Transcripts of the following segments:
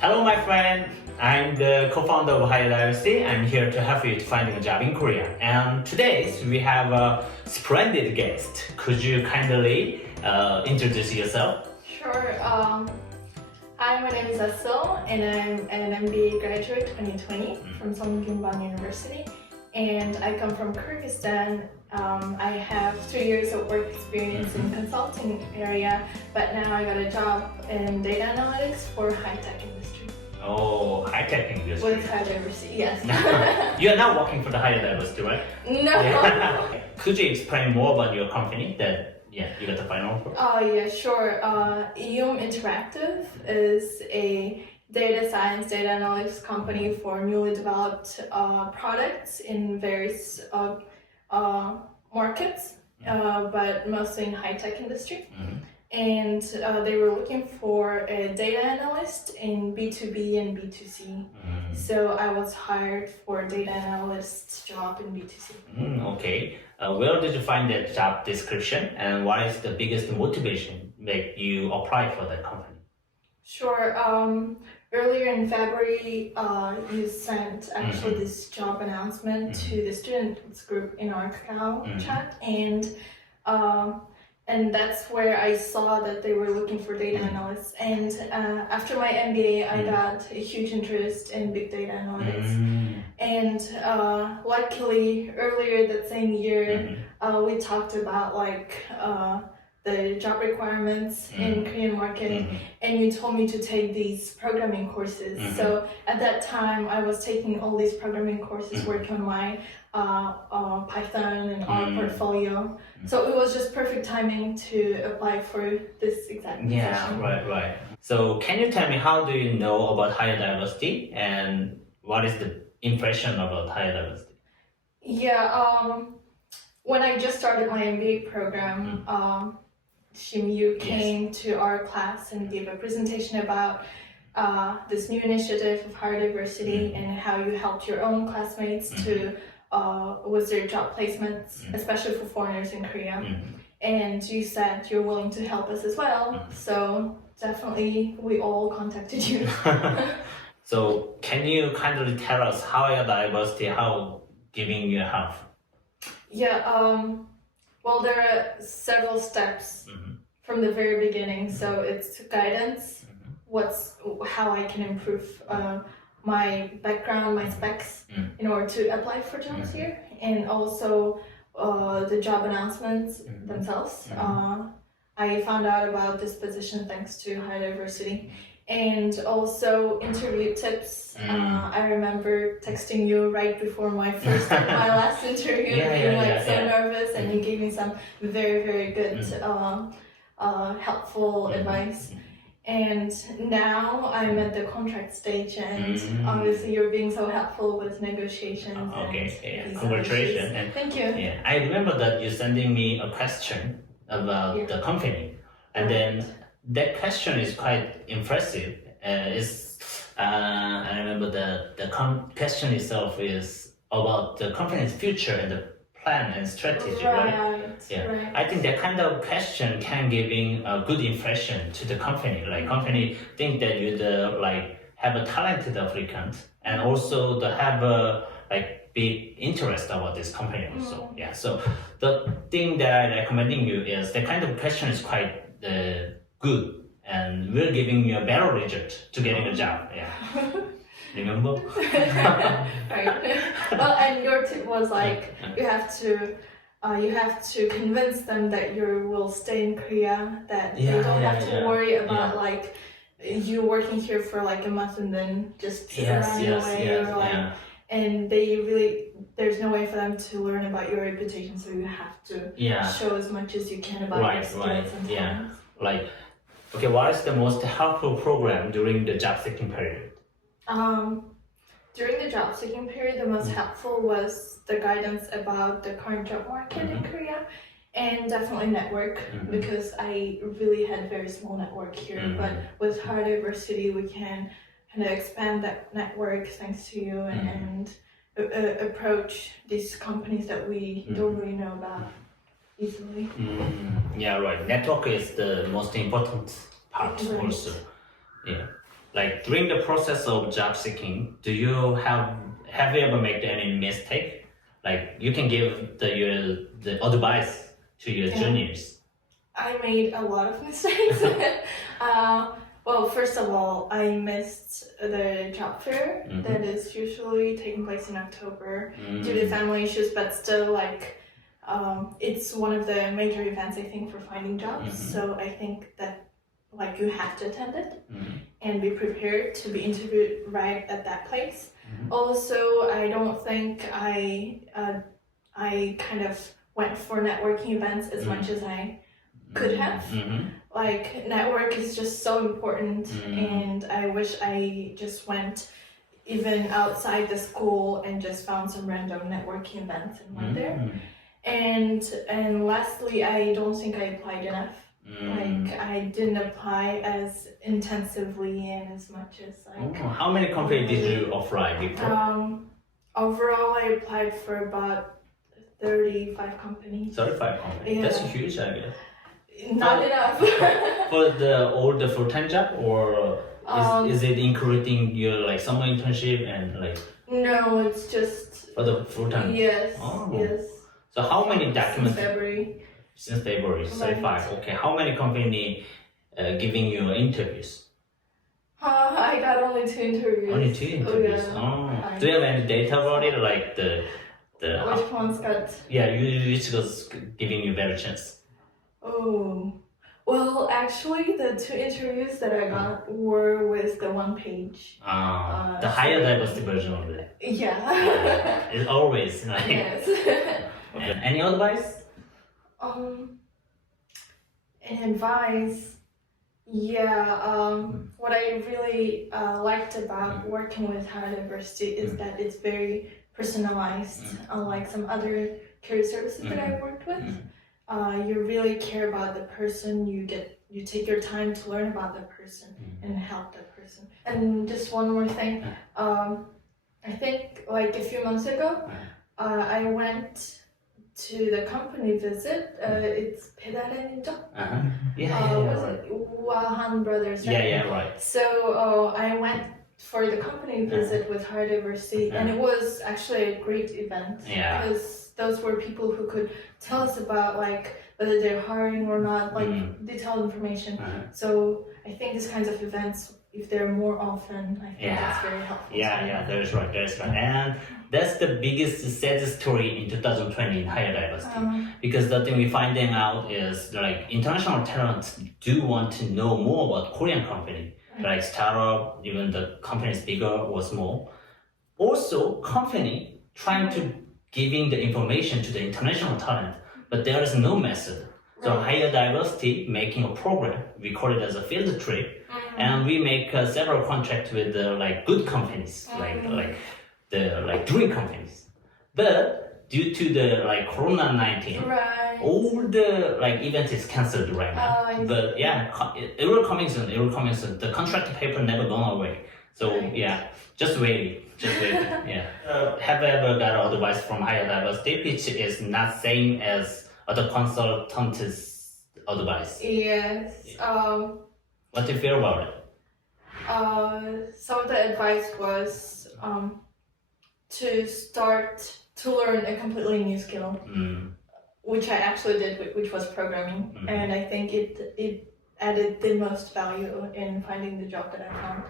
Hello, my friend. I'm the co-founder of HDV. I'm here to help you to finding a job in Korea. And today we have a splendid guest. Could you kindly introduce yourself? Sure. Hi, my name is Asyl, and I'm an MBA graduate 2020 from Songkyungbang University. And I come from Kyrgyzstan. I have 3 years of work experience in consulting area, but now I got a job in data analytics for high-tech industry. Oh, high-tech industry. With high diversity, yes. You are not working for the high diversity, right? No. Yeah. Could you explain more about your company that you got the final offer? Yeah, sure. Interactive is a data science, data analytics company for newly developed products in various markets, but mostly in high-tech industry. And they were looking for a data analyst in B2B and B2C. So I was hired for a data analyst job in B2C. Okay. Where did you find that job description, and what is the biggest motivation make you apply for that company? Sure. Earlier in February, you sent actually this job announcement to the students group in our Kakao chat, and that's where I saw that they were looking for data analysts. And after my MBA, I got a huge interest in big data analytics. And luckily, earlier that same year, we talked about the job requirements in Korean market, and you told me to take these programming courses. So at that time, I was taking all these programming courses, working on my Python and R portfolio. So it was just perfect timing to apply for this exact position. Yeah, right. So can you tell me, how do you know about higher diversity, and what is the impression about higher diversity? Yeah, when I just started my MBA program, Shim-Yu came to our class and gave a presentation about this new initiative of higher diversity and how you helped your own classmates to with their job placements, especially for foreigners in Korea. And you said you're willing to help us as well, so definitely we all contacted you. So can you kindly tell us how your diversity, how giving you help? Yeah, well, there are several steps from the very beginning. So it's guidance, how I can improve my background, my specs in order to apply for jobs here, and also the job announcements themselves. I found out about this position thanks to high diversity. And also interview tips. I remember texting you right before my last interview, being nervous, and you gave me some very, very good, helpful advice. And now I'm at the contract stage, and obviously you're being so helpful with negotiations. Congratulations. And thank you. Yeah, I remember that you sending me a question about the company, and then that question is quite impressive. I remember the question itself is about the company's future and the plan and strategy, right? Right. I think that kind of question can giving a good impression to the company. Like company think that you have a talented applicant, and also to have a big interest about this company also. Yeah. So the thing that I recommending you is the kind of question is quite good, and we're giving you a better result to getting a job. Yeah. Remember? Right. Well, and your tip was you have to convince them that you will stay in Korea, that you don't have to worry about you working here for a month and then just running away, and there's no way for them to learn about your reputation, so you have to show as much as you can about your skills and talents. Okay, what is the most helpful program during the job seeking period? During the job seeking period, the most helpful was the guidance about the current job market in Korea, and definitely network, because I really had very small network here. But with high diversity, we can kind of expand that network thanks to you and approach these companies that we don't really know about easily. Yeah, right. Network is the most important part also. Yeah. like during the process of job seeking, do you have you ever made any mistake? Like you can give the advice to your juniors. I made a lot of mistakes. Well, first of all, I missed the job fair that is usually taking place in October due to family issues, but still, like, it's one of the major events, I think, for finding jobs. So I think that, like, you have to attend it and be prepared to be interviewed right at that place. Also, I don't think I kind of went for networking events as much as I could have. Like, network is just so important, and I wish I just went even outside the school and just found some random networking events and went there. And lastly, I don't think I applied enough. Like, I didn't apply as intensively and as much as like. How many companies did you apply before? Overall, I applied for about 35 companies. 35 companies. Yeah. That's huge, I guess. Not enough. For the full-time job, or is it including your like summer internship and like? No, it's just for the full-time. Yes. Yes. So how many documents? Since February. 35. Okay. How many company giving you interviews? I got only 2 interviews. Only 2 interviews. Do you have any data about it, like the which ones got? Yeah, which was giving you better chance? Oh, well, actually, the 2 interviews that I got were with the 1 page. The higher diversity version of it. Yeah. It's always like. Yes. Okay. Any advice? An advice. Yeah. What I really liked about working with higher diversity is that it's very personalized, unlike some other career services that I've worked with. You really care about the person. You take your time to learn about the person and help the person. And just one more thing, I think like a few months ago, I went to the company visit. It's Pedalenjo. Was it Wahan Brothers? Right? Yeah, right. So I went for the company visit with higher diversity, and it was actually a great event because those were people who could tell us about like whether they're hiring or not, like detailed information. So I think these kinds of events, if they're more often, I think that's very helpful. Yeah, that is right. And that's the biggest sad story in 2020 in higher diversity. Because the thing we're finding out is like international talents do want to know more about Korean company, like startup, even the company is bigger or small. Also, company trying to giving the information to the international talent, but there is no method. So higher diversity making a program, we call it as a field trip, and we make several contracts with like good companies, like dream companies. But due to the like Corona-19, all the like event is cancelled right now. But it will coming soon. The contract paper never gone away. So just wait. Have you ever got advice from higher diversity, which is not same as other consultants' advice? Yes. What do you feel about it? Some of the advice was to start to learn a completely new skill, which I actually did, which was programming, and I think it added the most value in finding the job that I found.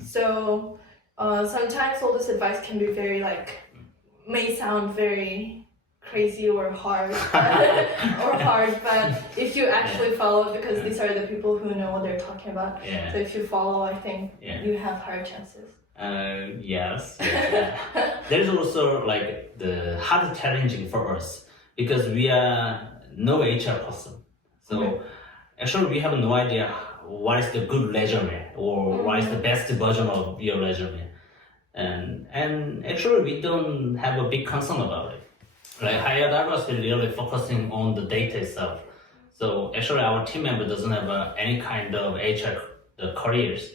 So sometimes all this advice can be very may sound very crazy or hard, but if you actually follow, because these are the people who know what they're talking about, so if you follow, I think you have higher chances. Yes. There's also like the hard challenging for us because we are no HR person. So actually we have no idea what is the good resume or what is the best version of your resume. And actually we don't have a big concern about it. Like higher diversity really focusing on the data itself. So actually our team member doesn't have any kind of HR careers.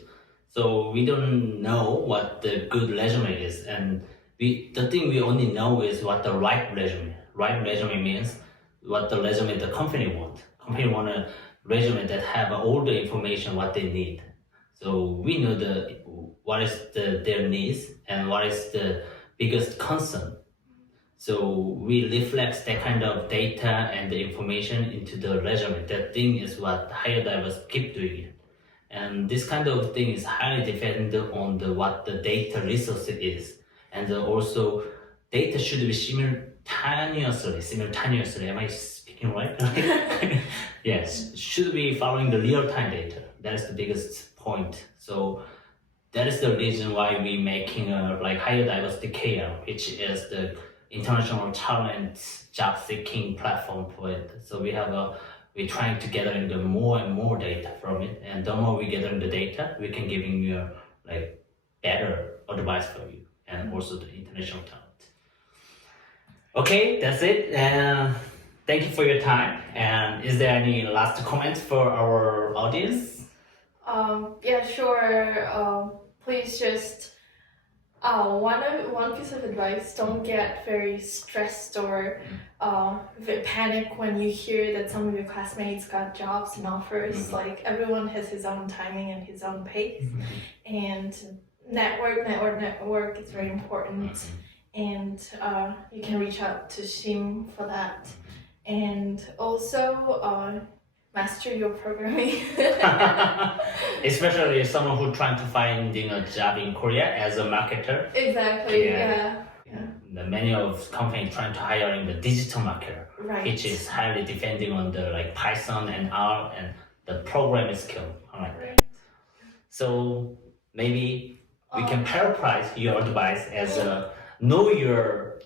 So we don't know what the good resume is, and the thing we only know is what the right resume. Right resume means what the resume the company want. Company want a resume that have all the information what they need. So we know what is their needs and what is the biggest concern. So we reflect that kind of data and the information into the resume. That thing is what higher divers keep doing it. And this kind of thing is highly dependent on what the data resource is. And also data should be simultaneously, am I speaking right? Yes, should be following the real-time data. That is the biggest point. So that is the reason why we making a higher diversity KL, which is the international talent job seeking platform for it. So we're trying to gather in the more and more data from it, and the more we gather in the data, we can giving you better advice for you and also the international talent. Okay, that's it. Thank you for your time. And is there any last comments for our audience? Yeah, sure. Please just one piece of advice: don't get very stressed or panic when you hear that some of your classmates got jobs and offers. Like, everyone has his own timing and his own pace, and network is very important. And you can reach out to Shim for that, and also master your programming. Especially someone who trying to finding a job in Korea as a marketer. Exactly. Yeah. Many of companies trying to hire in the digital marketer, Right. which is highly depending on the Python and R and the programming skill. That. So maybe we can paraphrase your advice as know your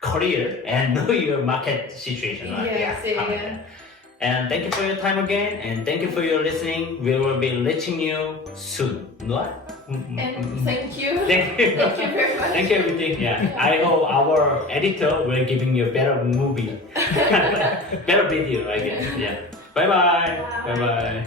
career and know your market situation. Right? Yes, yeah. And thank you for your time again, and thank you for your listening. We will be reaching you soon. What? And thank you. Thank you. Thank you very much. Thank you everything. Yeah. I hope our editor will giving you a better movie, better video, I guess. Yeah. Bye bye. Bye bye.